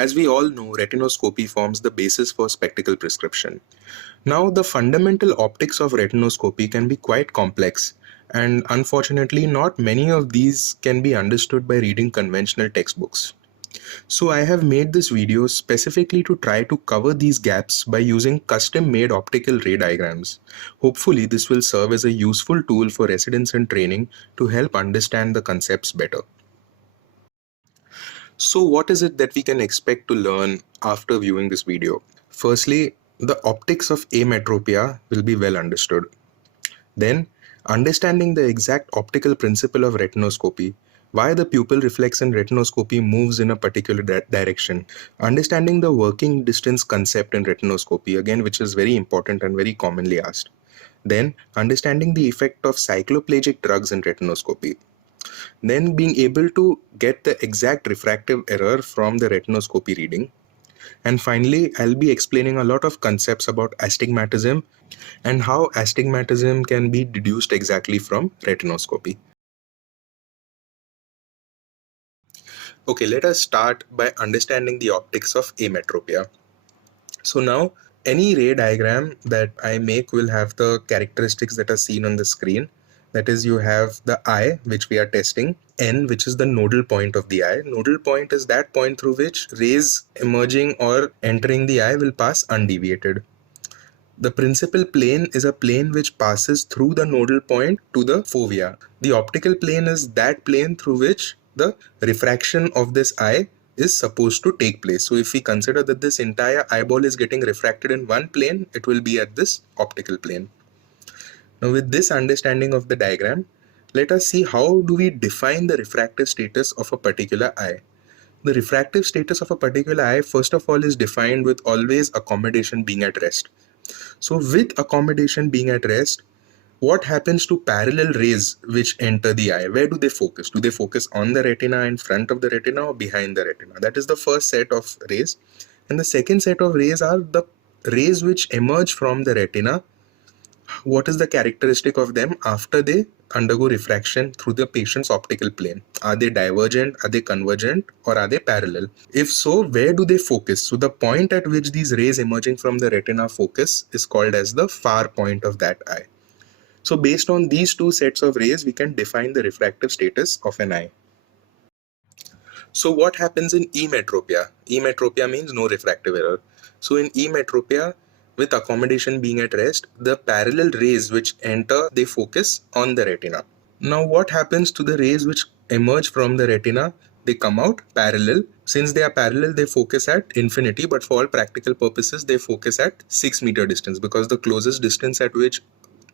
As we all know, retinoscopy forms the basis for spectacle prescription. Now, the fundamental optics of retinoscopy can be quite complex, and unfortunately, not many of these can be understood by reading conventional textbooks. So, I have made this video specifically to try to cover these gaps by using custom made optical ray diagrams. Hopefully, this will serve as a useful tool for residents in training to help understand the concepts better. So, what is it that we can expect to learn after viewing this video? Firstly, the optics of ametropia will be well understood. Then, understanding the exact optical principle of retinoscopy, why the pupil reflex in retinoscopy moves in a particular direction. Understanding the working distance concept in retinoscopy, again, which is very important and very commonly asked. Then, understanding the effect of cycloplegic drugs in retinoscopy. Then, being able to get the exact refractive error from the retinoscopy reading. And finally, I'll be explaining a lot of concepts about astigmatism and how astigmatism can be deduced exactly from retinoscopy. Okay, let us start by understanding the optics of ametropia. So now, any ray diagram that I make will have the characteristics that are seen on the screen. That is, you have the eye, which we are testing, N, which is the nodal point of the eye. Nodal point is that point through which rays emerging or entering the eye will pass undeviated. The principal plane is a plane which passes through the nodal point to the fovea. The optical plane is that plane through which the refraction of this eye is supposed to take place. So if we consider that this entire eyeball is getting refracted in one plane, it will be at this optical plane. Now with this understanding of the diagram, let us see how do we define the refractive status of a particular eye. The refractive status of a particular eye, first of all, is defined with always accommodation being at rest. So with accommodation being at rest, what happens to parallel rays which enter the eye? Where do they focus? Do they focus on the retina, in front of the retina, or behind the retina? That is the first set of rays. And the second set of rays are the rays which emerge from the retina. What is the characteristic of them after they undergo refraction through the patient's optical plane? Are they divergent, are they convergent, or are they parallel? If so, where do they focus? So the point at which these rays emerging from the retina focus is called as the far point of that eye. So based on these two sets of rays, we can define the refractive status of an eye. So what happens in emetropia? Emetropia means no refractive error. So in emetropia, with accommodation being at rest, the parallel rays which enter, they focus on the retina. Now what happens to the rays which emerge from the retina? They come out parallel. Since they are parallel, they focus at infinity, but for all practical purposes, they focus at 6 meter distance, because the closest distance at which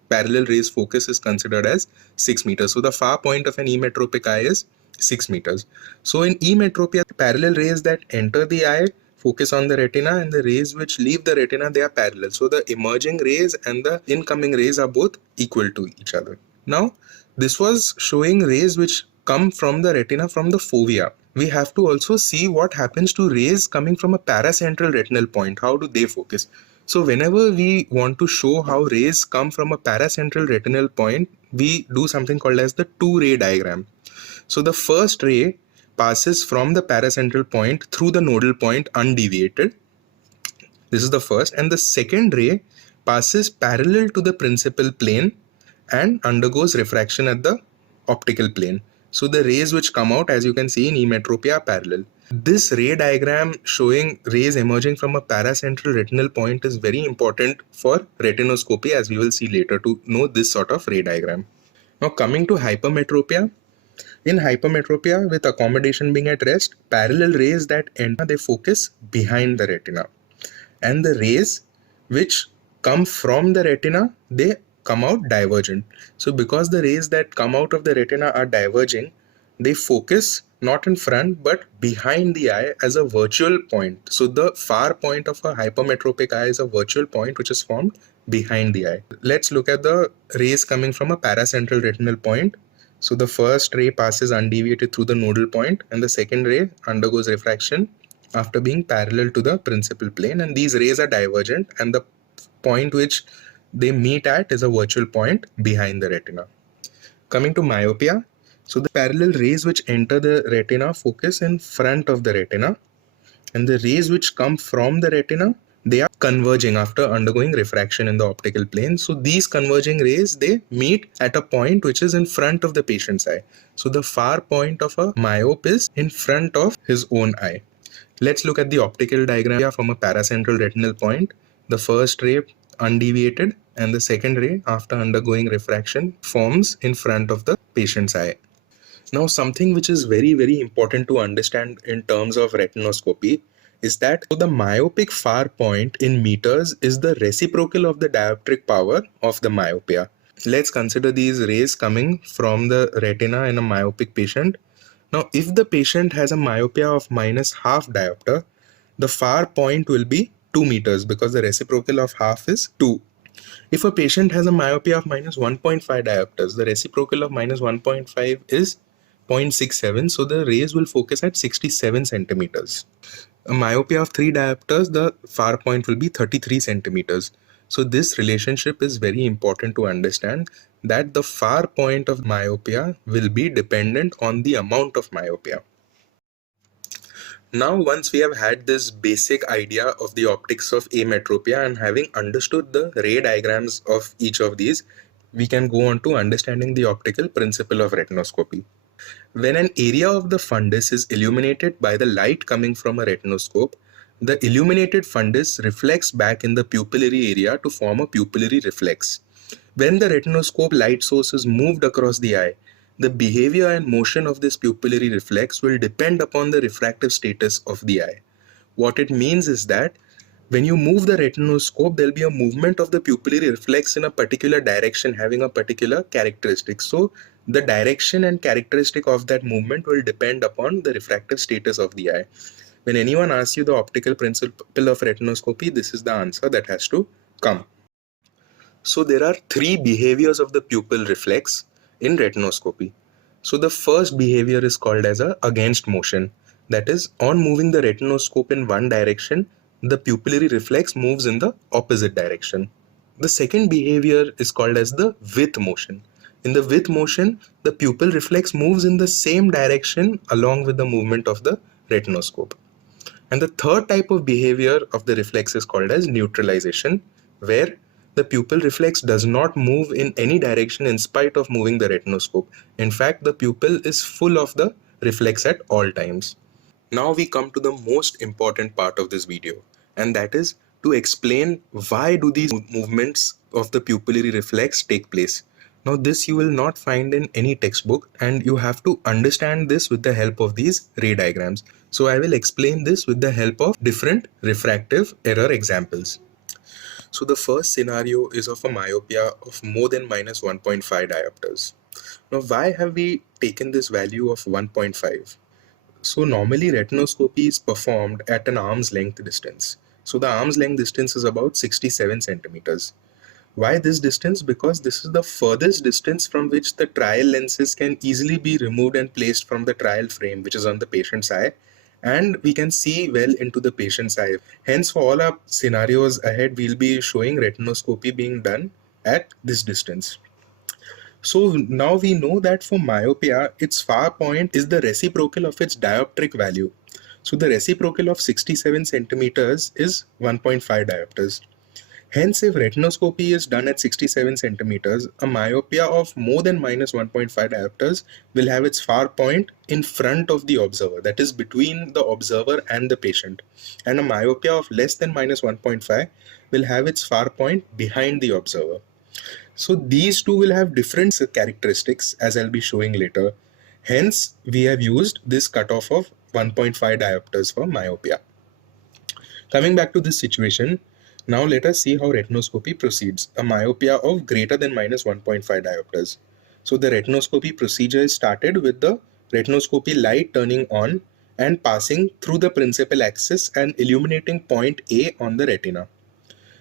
parallel rays focus is considered as 6 meters. So the far point of an emetropic eye is 6 meters. So in emetropia, the parallel rays that enter the eye focus on the retina, and the rays which leave the retina, they are parallel. So the emerging rays and the incoming rays are both equal to each other. Now, this was showing rays which come from the retina from the fovea. We have to also see what happens to rays coming from a paracentral retinal point. How do they focus? So whenever we want to show how rays come from a paracentral retinal point, we do something called as the two-ray diagram. So the first ray passes from the paracentral point through the nodal point undeviated. This is the first. And the second ray passes parallel to the principal plane and undergoes refraction at the optical plane. So the rays which come out, as you can see in emetropia, are parallel. This ray diagram showing rays emerging from a paracentral retinal point is very important for retinoscopy, as we will see later, to know this sort of ray diagram. Now coming to hypermetropia. In hypermetropia, with accommodation being at rest, parallel rays that enter, they focus behind the retina. And the rays which come from the retina, they come out divergent. So because the rays that come out of the retina are diverging, they focus not in front but behind the eye as a virtual point. So the far point of a hypermetropic eye is a virtual point which is formed behind the eye. Let's look at the rays coming from a paracentral retinal point. So the first ray passes undeviated through the nodal point, and the second ray undergoes refraction after being parallel to the principal plane, and these rays are divergent, and the point which they meet at is a virtual point behind the retina. Coming to myopia, so the parallel rays which enter the retina focus in front of the retina, and the rays which come from the retina, they are converging after undergoing refraction in the optical plane. So these converging rays, they meet at a point which is in front of the patient's eye. So the far point of a myope is in front of his own eye. Let's look at the optical diagram from a paracentral retinal point. The first ray undeviated and the second ray after undergoing refraction forms in front of the patient's eye. Now, something which is very, very important to understand in terms of retinoscopy is that the myopic far point in meters is the reciprocal of the dioptric power of the myopia. Let's consider these rays coming from the retina in a myopic patient. Now, if the patient has a myopia of minus half diopter, the far point will be 2 meters because the reciprocal of half is 2. If a patient has a myopia of minus 1.5 diopters, the reciprocal of minus 1.5 is 0.67, so the rays will focus at 67 centimeters. A myopia of 3 diopters, the far point will be 33 centimeters. So this relationship is very important to understand, that the far point of myopia will be dependent on the amount of myopia. Now, once we have had this basic idea of the optics of ametropia and having understood the ray diagrams of each of these, we can go on to understanding the optical principle of retinoscopy. When an area of the fundus is illuminated by the light coming from a retinoscope, the illuminated fundus reflects back in the pupillary area to form a pupillary reflex. When the retinoscope light source is moved across the eye, the behavior and motion of this pupillary reflex will depend upon the refractive status of the eye. What it means is that when you move the retinoscope, there will be a movement of the pupillary reflex in a particular direction having a particular characteristic. So the direction and characteristic of that movement will depend upon the refractive status of the eye. When anyone asks you the optical principle of retinoscopy, this is the answer that has to come. So there are 3 behaviors of the pupil reflex in retinoscopy. So the first behavior is called as a against motion. That is, on moving the retinoscope in one direction, the pupillary reflex moves in the opposite direction. The second behavior is called as the with motion. In the with motion, the pupil reflex moves in the same direction along with the movement of the retinoscope. And the third type of behavior of the reflex is called as neutralization, where the pupil reflex does not move in any direction in spite of moving the retinoscope. In fact, the pupil is full of the reflex at all times. Now we come to the most important part of this video, and that is to explain why do these movements of the pupillary reflex take place. Now this you will not find in any textbook, and you have to understand this with the help of these ray diagrams. So I will explain this with the help of different refractive error examples. So the first scenario is of a myopia of more than minus 1.5 diopters. Now why have we taken this value of 1.5? So normally retinoscopy is performed at an arm's length distance. So the arm's length distance is about 67 centimeters. Why this distance? Because this is the furthest distance from which the trial lenses can easily be removed and placed from the trial frame, which is on the patient's eye, and we can see well into the patient's eye. Hence, for all our scenarios ahead, we'll be showing retinoscopy being done at this distance. So now we know that for myopia, its far point is the reciprocal of its dioptric value. So the reciprocal of 67 centimeters is 1.5 diopters. Hence, if retinoscopy is done at 67 centimeters, a myopia of more than minus 1.5 diopters will have its far point in front of the observer, that is between the observer and the patient. And a myopia of less than minus 1.5 will have its far point behind the observer. So these two will have different characteristics, as I'll be showing later. Hence, we have used this cutoff of 1.5 diopters for myopia. Coming back to this situation, now let us see how retinoscopy proceeds. A myopia of greater than minus 1.5 diopters. So the retinoscopy procedure is started with the retinoscopy light turning on and passing through the principal axis and illuminating point A on the retina.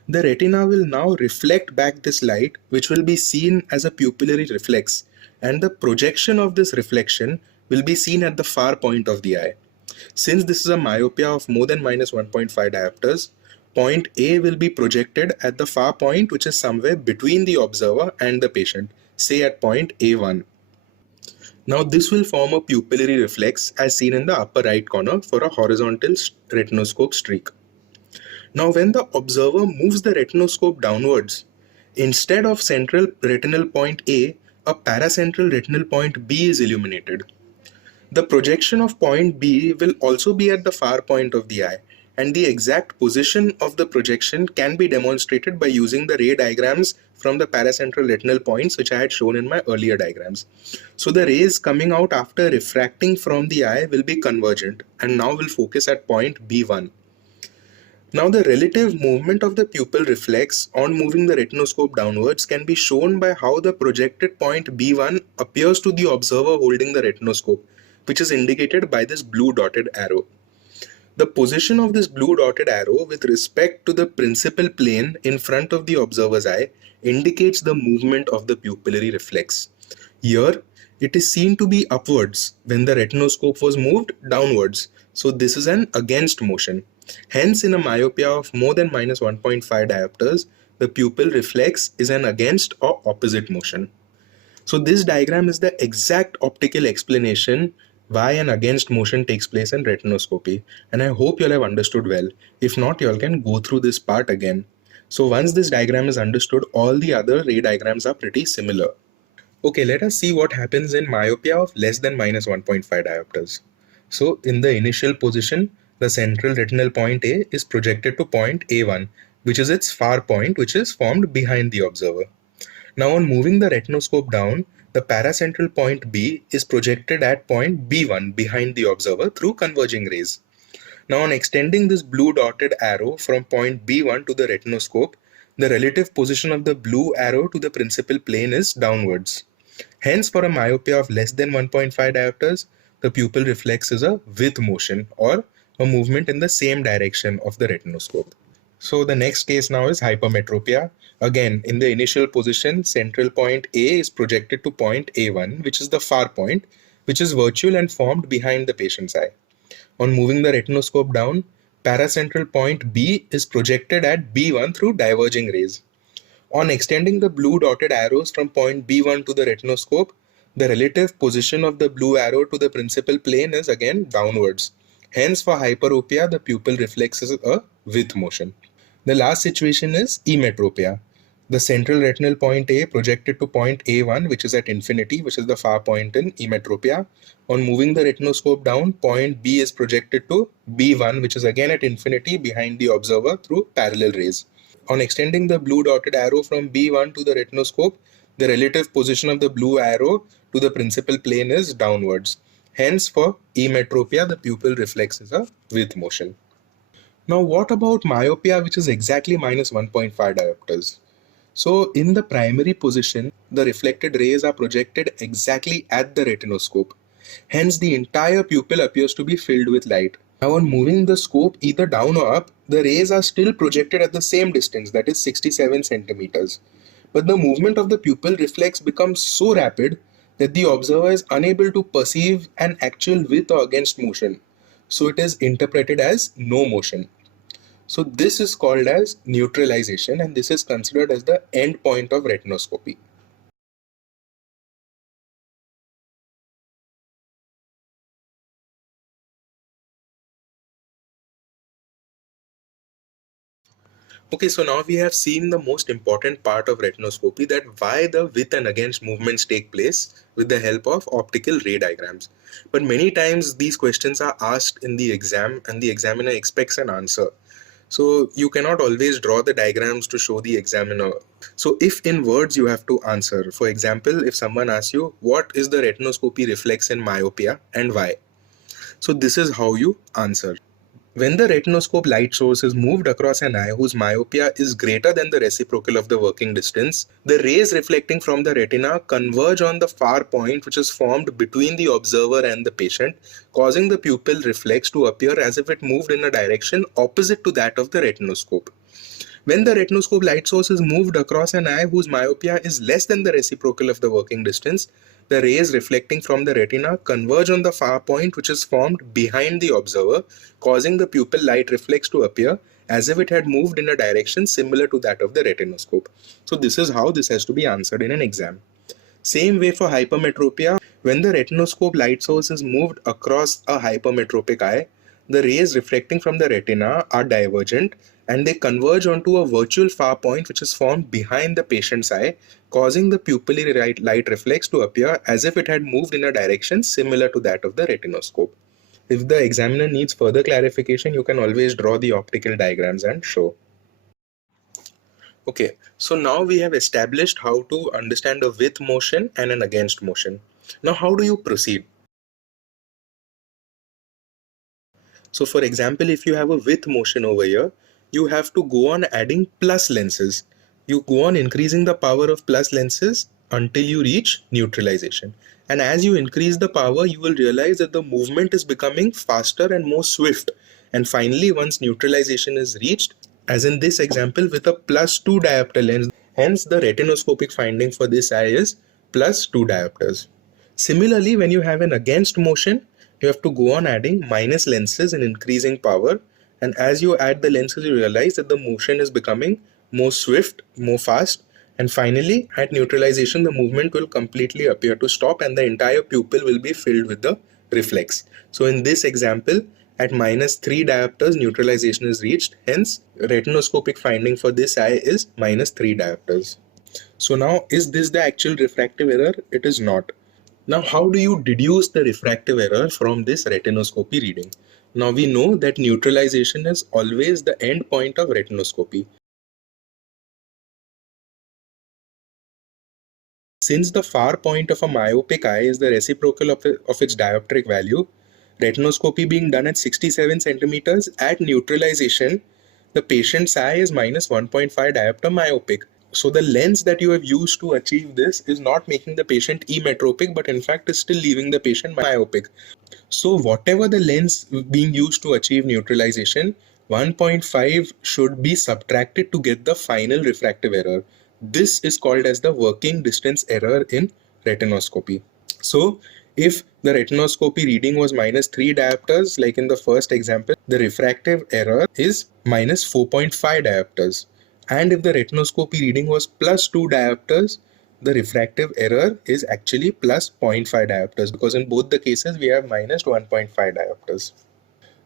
The retina will now reflect back this light, which will be seen as a pupillary reflex, and the projection of this reflection will be seen at the far point of the eye. Since this is a myopia of more than minus 1.5 diopters, point A will be projected at the far point, which is somewhere between the observer and the patient, say at point A1. Now this will form a pupillary reflex as seen in the upper right corner for a horizontal retinoscope streak. Now when the observer moves the retinoscope downwards, instead of central retinal point A paracentral retinal point B is illuminated. The projection of point B will also be at the far point of the eye, and the exact position of the projection can be demonstrated by using the ray diagrams from the paracentral retinal points which I had shown in my earlier diagrams. So the rays coming out after refracting from the eye will be convergent, and now we'll focus at point B1. Now the relative movement of the pupil reflex on moving the retinoscope downwards can be shown by how the projected point B1 appears to the observer holding the retinoscope, which is indicated by this blue dotted arrow. The position of this blue dotted arrow with respect to the principal plane in front of the observer's eye indicates the movement of the pupillary reflex. Here, it is seen to be upwards when the retinoscope was moved downwards. So this is an against motion. Hence, in a myopia of more than minus 1.5 diopters, the pupil reflex is an against or opposite motion. So this diagram is the exact optical explanation why an against motion takes place in retinoscopy, and I hope you all have understood well. If not, you all can go through this part again. So once this diagram is understood, all the other ray diagrams are pretty similar. Okay, let us see what happens in myopia of less than minus 1.5 diopters. So in the initial position, the central retinal point A is projected to point A1, which is its far point, which is formed behind the observer. Now on moving the retinoscope down, the paracentral point B is projected at point B1 behind the observer through converging rays. Now on extending this blue dotted arrow from point B1 to the retinoscope, the relative position of the blue arrow to the principal plane is downwards. Hence, for a myopia of less than 1.5 diopters, the pupil reflex is a with motion or a movement in the same direction of the retinoscope. So the next case now is hypermetropia. Again, in the initial position, central point A is projected to point A1, which is the far point, which is virtual and formed behind the patient's eye. On moving the retinoscope down, paracentral point B is projected at B1 through diverging rays. On extending the blue dotted arrows from point B1 to the retinoscope, the relative position of the blue arrow to the principal plane is again downwards. Hence, for hyperopia, the pupil reflex is a with motion. The last situation is emetropia. The central retinal point A projected to point A1, which is at infinity, which is the far point in emetropia. On moving the retinoscope down, point B is projected to B1, which is again at infinity behind the observer through parallel rays. On extending the blue dotted arrow from B1 to the retinoscope, the relative position of the blue arrow to the principal plane is downwards. Hence, for emetropia, the pupil reflex is a with motion. Now, what about myopia, which is exactly minus 1.5 diopters? So, in the primary position, the reflected rays are projected exactly at the retinoscope. Hence, the entire pupil appears to be filled with light. Now, on moving the scope either down or up, the rays are still projected at the same distance, that is 67 centimeters. But the movement of the pupil reflex becomes so rapid that the observer is unable to perceive an actual with or against motion. So it is interpreted as no motion. So this is called as neutralization, and this is considered as the end point of retinoscopy. Okay, so now we have seen the most important part of retinoscopy, that why the with and against movements take place with the help of optical ray diagrams. But many times these questions are asked in the exam and the examiner expects an answer. So you cannot always draw the diagrams to show the examiner. So if in words you have to answer, for example, if someone asks you, what is the retinoscopy reflex in myopia and why? So this is how you answer. When the retinoscope light source is moved across an eye whose myopia is greater than the reciprocal of the working distance, the rays reflecting from the retina converge on the far point which is formed between the observer and the patient, causing the pupil reflex to appear as if it moved in a direction opposite to that of the retinoscope. When the retinoscope light source is moved across an eye whose myopia is less than the reciprocal of the working distance, the rays reflecting from the retina converge on the far point which is formed behind the observer, causing the pupil light reflex to appear as if it had moved in a direction similar to that of the retinoscope. So this is how this has to be answered in an exam. Same way for hypermetropia, When the retinoscope light source is moved across a hypermetropic eye, the rays reflecting from the retina are divergent and they converge onto a virtual far point which is formed behind the patient's eye, causing the pupillary light reflex to appear as if it had moved in a direction similar to that of the retinoscope. If the examiner needs further clarification, you can always draw the optical diagrams and show. Okay, so now we have established how to understand a with motion and an against motion. Now, how do you proceed? So for example, if you have a with motion over here, you have to go on adding plus lenses. You go on increasing the power of plus lenses until you reach neutralization. And as you increase the power, you will realize that the movement is becoming faster and more swift. And finally, once neutralization is reached, as in this example with a +2 diopter lens, hence the retinoscopic finding for this eye is +2 diopters. Similarly, when you have an against motion, you have to go on adding minus lenses and increasing power. And as you add the lenses, you realize that the motion is becoming more swift, more fast. And finally, at neutralization, the movement will completely appear to stop and the entire pupil will be filled with the reflex. So in this example, at -3 diopters, neutralization is reached. Hence, retinoscopic finding for this eye is -3 diopters. So now, is this the actual refractive error? It is not. Now, how do you deduce the refractive error from this retinoscopy reading? Now, we know that neutralization is always the end point of retinoscopy. Since the far point of a myopic eye is the reciprocal of its dioptric value, retinoscopy being done at 67 centimeters, at neutralization, the patient's eye is -1.5 diopter myopic. So the lens that you have used to achieve this is not making the patient emetropic, but in fact is still leaving the patient myopic. So whatever the lens being used to achieve neutralization, 1.5 should be subtracted to get the final refractive error. This is called as the working distance error in retinoscopy. So if the retinoscopy reading was -3 diopters, like in the first example, the refractive error is -4.5 diopters. And if the retinoscopy reading was +2 diopters, the refractive error is actually +0.5 diopters, because in both the cases we have -1.5 diopters.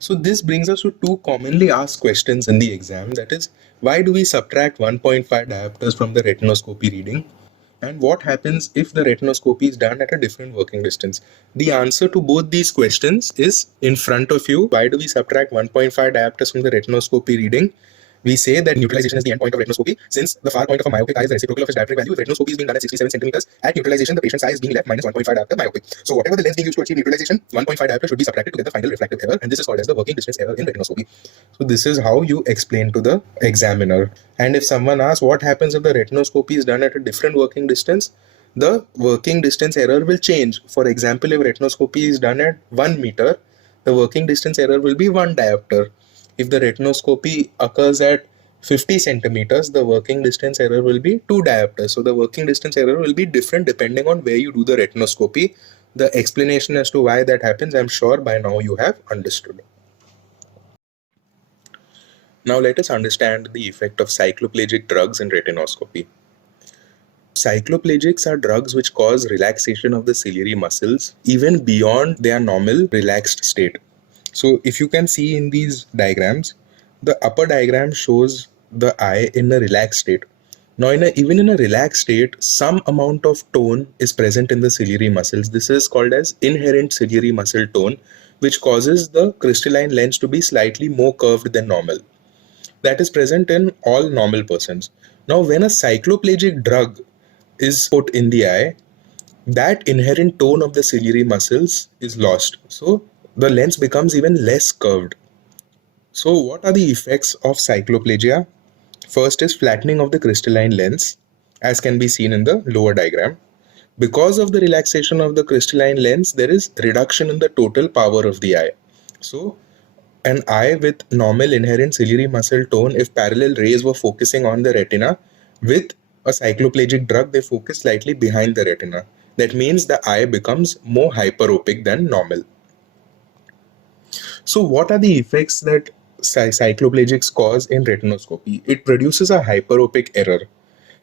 So this brings us to two commonly asked questions in the exam, that is, why do we subtract 1.5 diopters from the retinoscopy reading? And what happens if the retinoscopy is done at a different working distance? The answer to both these questions is in front of you. Why do we subtract 1.5 diopters from the retinoscopy reading? We say that neutralization is the end point of retinoscopy, since the far point of a myopic eye is the reciprocal of its dioptric value. If retinoscopy is being done at 67 centimeters, at neutralization, the patient's eye is being left -1.5 diopter myopic. So whatever the lens being used to achieve neutralization, 1.5 diopter should be subtracted to get the final refractive error, and this is called as the working distance error in retinoscopy. So this is how you explain to the examiner. And if someone asks what happens if the retinoscopy is done at a different working distance, the working distance error will change. For example, if retinoscopy is done at 1 meter, the working distance error will be 1 diopter. If the retinoscopy occurs at 50 centimeters, the working distance error will be 2 diopters. So the working distance error will be different depending on where you do the retinoscopy. The explanation as to why that happens, I'm sure by now you have understood. Now let us understand the effect of cycloplegic drugs in retinoscopy. Cycloplegics are drugs which cause relaxation of the ciliary muscles even beyond their normal relaxed state. So if you can see in these diagrams, the upper diagram shows the eye in a relaxed state. Now even in a relaxed state, some amount of tone is present in the ciliary muscles. This is called as inherent ciliary muscle tone, which causes the crystalline lens to be slightly more curved than normal. That is present in all normal persons. Now when a cycloplegic drug is put in the eye, that inherent tone of the ciliary muscles is lost. So the lens becomes even less curved. So what are the effects of cycloplegia? First is flattening of the crystalline lens, as can be seen in the lower diagram. Because of the relaxation of the crystalline lens, there is reduction in the total power of the eye. So an eye with normal inherent ciliary muscle tone, if parallel rays were focusing on the retina, with a cycloplegic drug, they focus slightly behind the retina. That means the eye becomes more hyperopic than normal. So what are the effects that cycloplegics cause in retinoscopy? It produces a hyperopic error.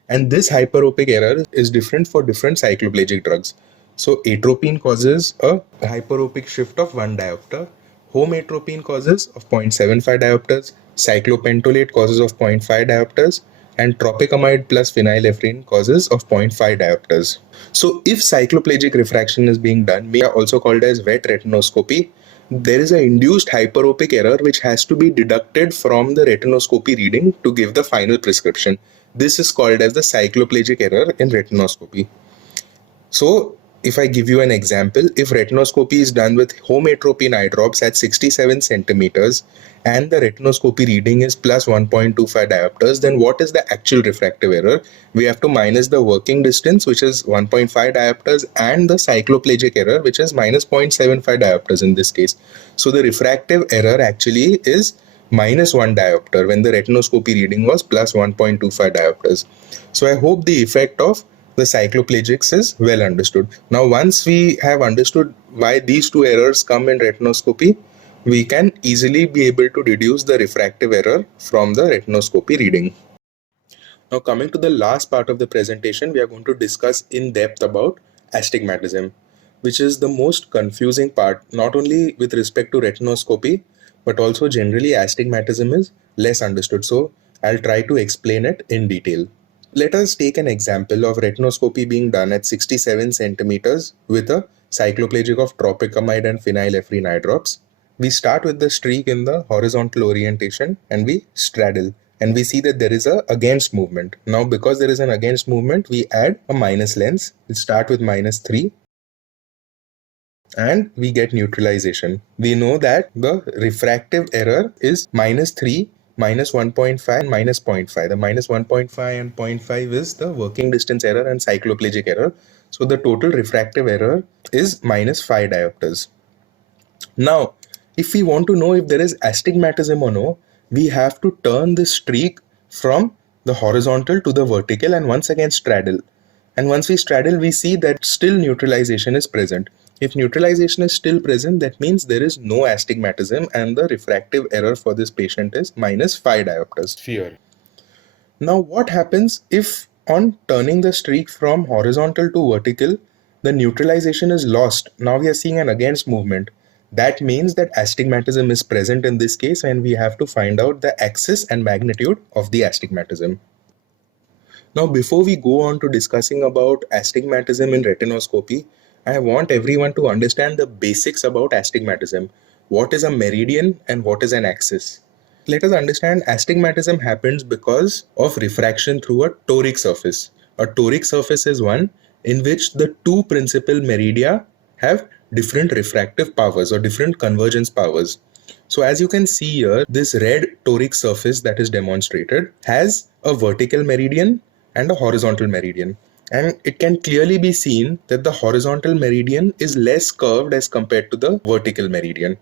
And this hyperopic error is different for different cycloplegic drugs. So atropine causes a hyperopic shift of 1 diopter. Homatropine causes of 0.75 diopters. Cyclopentolate causes of 0.5 diopters. And tropicamide plus phenylephrine causes of 0.5 diopters. So if cycloplegic refraction is being done, also called as wet retinoscopy, there is an induced hyperopic error which has to be deducted from the retinoscopy reading to give the final prescription. This is called as the cycloplegic error in retinoscopy. So, if I give you an example, if retinoscopy is done with homatropine eye drops at 67 centimeters and the retinoscopy reading is plus 1.25 diopters, then what is the actual refractive error? We have to minus the working distance, which is 1.5 diopters, and the cycloplegic error, which is minus 0.75 diopters in this case. So, the refractive error actually is minus 1 diopter when the retinoscopy reading was plus 1.25 diopters. So, I hope the effect of the cycloplegics is well understood. Now, once we have understood why these two errors come in retinoscopy, we can easily be able to deduce the refractive error from the retinoscopy reading. Now, coming to the last part of the presentation, we are going to discuss in depth about astigmatism, which is the most confusing part, not only with respect to retinoscopy, but also generally astigmatism is less understood. So, I'll try to explain it in detail. Let us take an example of retinoscopy being done at 67 centimeters with a cycloplegic of tropicamide and phenylephrine eye drops. We start with the streak in the horizontal orientation and we straddle, and we see that there is a against movement. Now, because there is an against movement, we add a minus lens. We start with minus 3 and we get neutralization. We know that the refractive error is minus 3, minus 1.5 and minus 0.5. The minus 1.5 and 0.5 is the working distance error and cycloplegic error. So the total refractive error is minus 5 diopters. Now, if we want to know if there is astigmatism or no, we have to turn this streak from the horizontal to the vertical and once again straddle. And once we straddle, we see that still neutralization is present. If neutralization is still present, that means there is no astigmatism and the refractive error for this patient is minus 5 diopters. Here. Now, what happens if on turning the streak from horizontal to vertical, the neutralization is lost? Now we are seeing an against movement. That means that astigmatism is present in this case, and we have to find out the axis and magnitude of the astigmatism. Now, before we go on to discussing about astigmatism in retinoscopy, I want everyone to understand the basics about astigmatism. What is a meridian and what is an axis? Let us understand astigmatism happens because of refraction through a toric surface. A toric surface is one in which the two principal meridia have different refractive powers or different convergence powers. So as you can see here, this red toric surface that is demonstrated has a vertical meridian and a horizontal meridian. And it can clearly be seen that the horizontal meridian is less curved as compared to the vertical meridian.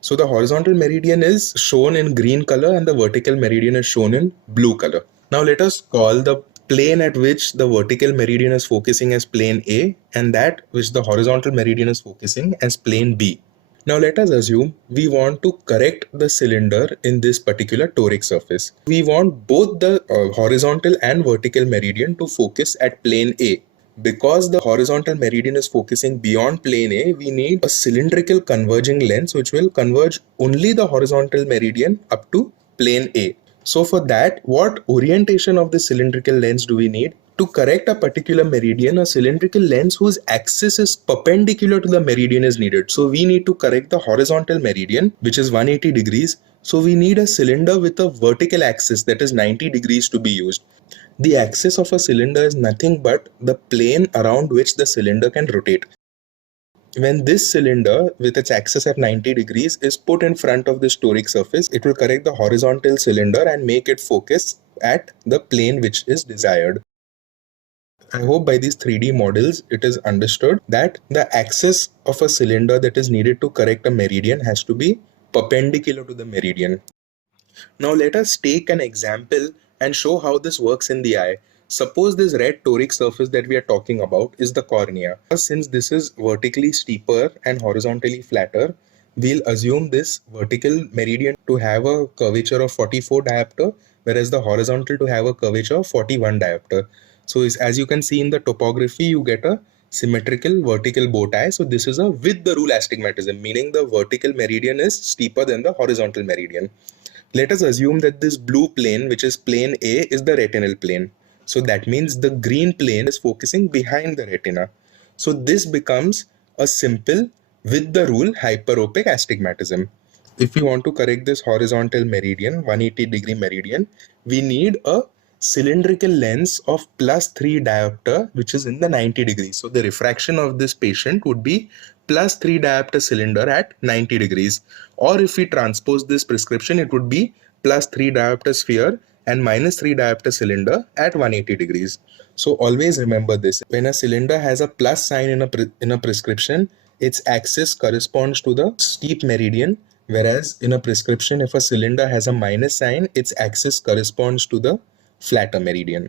So the horizontal meridian is shown in green color and the vertical meridian is shown in blue color. Now let us call the plane at which the vertical meridian is focusing as plane A and that which the horizontal meridian is focusing as plane B. Now let us assume we want to correct the cylinder in this particular toric surface. We want both the horizontal and vertical meridian to focus at plane A. Because the horizontal meridian is focusing beyond plane A, we need a cylindrical converging lens which will converge only the horizontal meridian up to plane A. So for that, what orientation of the cylindrical lens do we need? To correct a particular meridian, a cylindrical lens whose axis is perpendicular to the meridian is needed. So we need to correct the horizontal meridian, which is 180 degrees. So we need a cylinder with a vertical axis that is 90 degrees to be used. The axis of a cylinder is nothing but the plane around which the cylinder can rotate. When this cylinder with its axis at 90 degrees is put in front of this toric surface, it will correct the horizontal cylinder and make it focus at the plane which is desired. I hope by these 3D models it is understood that the axis of a cylinder that is needed to correct a meridian has to be perpendicular to the meridian. Now let us take an example and show how this works in the eye. Suppose this red toric surface that we are talking about is the cornea. Since this is vertically steeper and horizontally flatter, we'll assume this vertical meridian to have a curvature of 44 diopter, whereas the horizontal to have a curvature of 41 diopter. So as you can see in the topography, you get a symmetrical vertical bow tie. So this is a with the rule astigmatism, meaning the vertical meridian is steeper than the horizontal meridian. Let us assume that this blue plane, which is plane A, is the retinal plane. So that means the green plane is focusing behind the retina. So this becomes a simple with the rule hyperopic astigmatism. If we want to correct this horizontal meridian, 180-degree meridian, we need a cylindrical lens of +3 diopter, which is in the 90 degrees. So the refraction of this patient would be +3 diopter cylinder at 90 degrees. Or if we transpose this prescription, it would be +3 diopter sphere and -3 diopter cylinder at 180 degrees. So always remember this. When a cylinder has a plus sign in a prescription, its axis corresponds to the steep meridian, whereas in a prescription, if a cylinder has a minus sign, its axis corresponds to the flatter meridian.